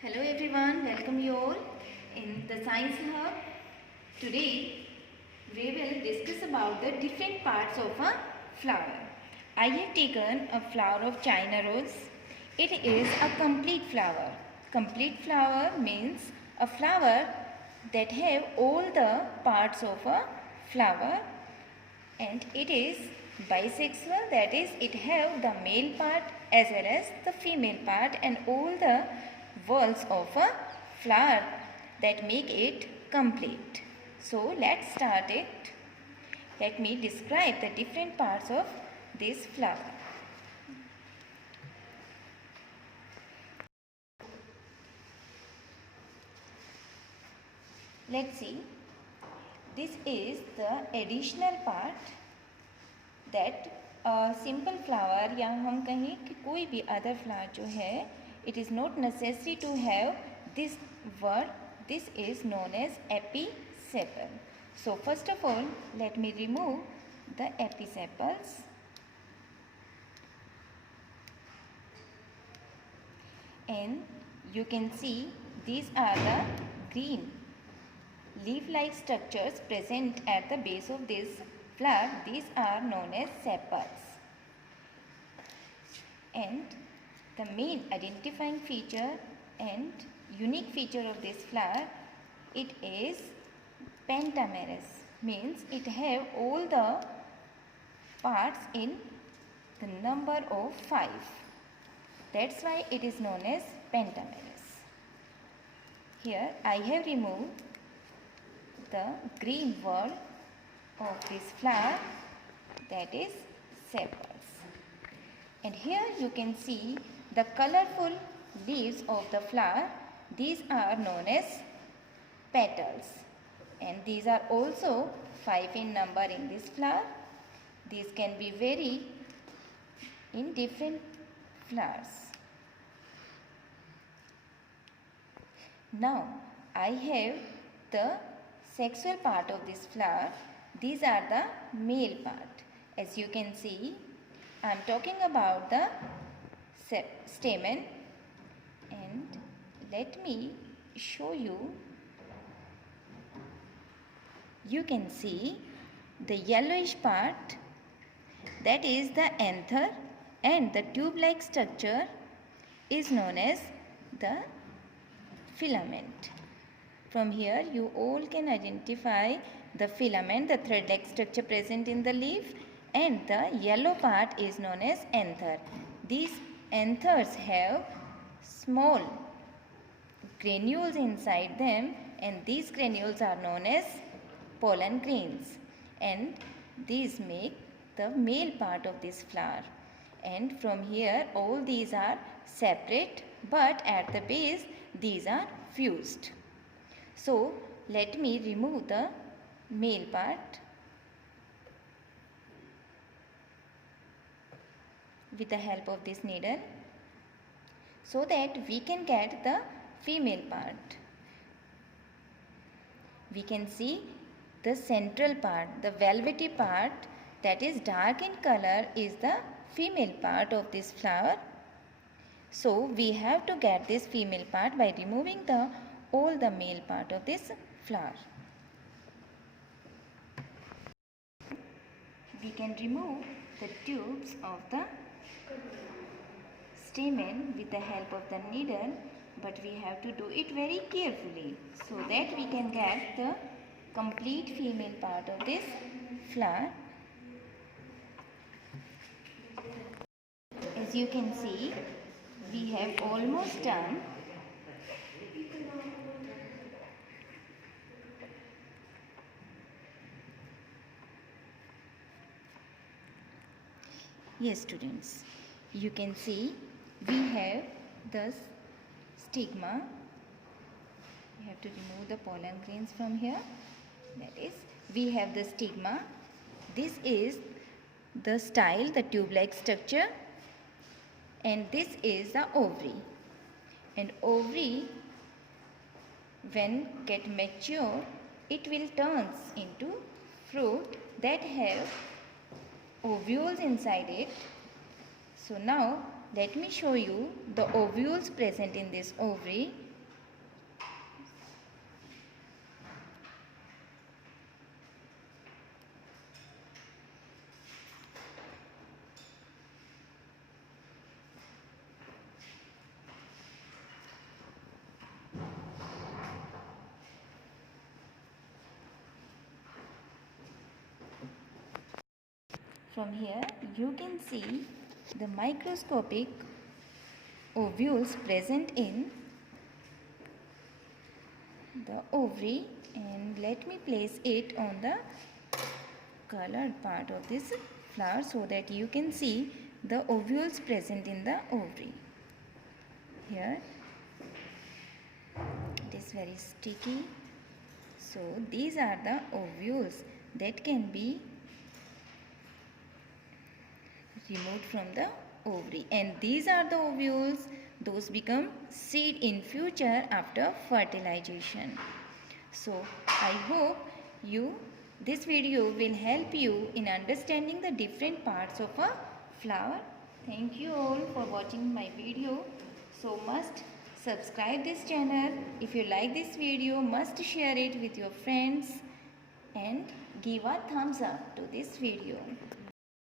Hello everyone, welcome you all in the Science Hub. Today we will discuss about the different parts of a flower. I have taken a flower of China rose. It is a complete flower. Complete flower means a flower that have all the parts of a flower, and it is bisexual, that is it have the male part as well as the female part and all the whorls of a flower that make it complete. So let's start it. Let me describe the different parts of this flower. Let's see. This is the additional part that simple flower या हम कहें कि कोई भी other flower जो है it is not necessary to have this word. This is known as episepal. So first of all, let me remove the episepals. And you can see these are the green leaf-like structures present at the base of this flower. These are known as sepals. And the main identifying feature and unique feature of this flower, it is pentamerous, means it have all the parts in the number of 5. That's why it is known as pentamerous. Here I have removed the green wall of this flower, that is sepals. And here you can see the colorful leaves of the flower. These are known as petals, and these are also 5 in number in this flower. These can be varied in different flowers. Now I have the sexual part of this flower. These are the male part. As you can see, I am talking about the stamen, and let me show you. You can see the yellowish part, that is the anther, and the tube-like structure is known as the filament. From here you all can identify the filament, the thread-like structure present in the leaf, and the yellow part is known as anther. These anthers have small granules inside them, and these granules are known as pollen grains, and these make the male part of this flower. And from here all these are separate, but at the base these are fused. So let me remove the male part with the help of this needle, so that we can get the female part. We can see the central part, the velvety part, that is dark in color, is the female part of this flower. So we have to get this female part by removing all the male part of this flower. We can remove the tubes of the stamen with the help of the needle, but we have to do it very carefully so that we can get the complete female part of this flower. As you can see, we have almost done. Yes, students, you can see we have the stigma. We have to remove the pollen grains from here. That is, we have the stigma. This is the style, the tube-like structure, and this is the ovary. And ovary, when get mature, it will turns into fruit that have ovules inside it. So now let me show you the ovules present in this ovary. from here you can see the microscopic ovules present in the ovary, and let me place it on the colored part of this flower so that you can see the ovules present in the ovary. Here it is very sticky. So these are the ovules that can be removed from the ovary, and these are the ovules those become seed in future after fertilization. So I hope this video will help you in understanding the different parts of a flower. Thank you all for watching my video. So must subscribe this channel. If you like this video, must share it with your friends and give a thumbs up to this video.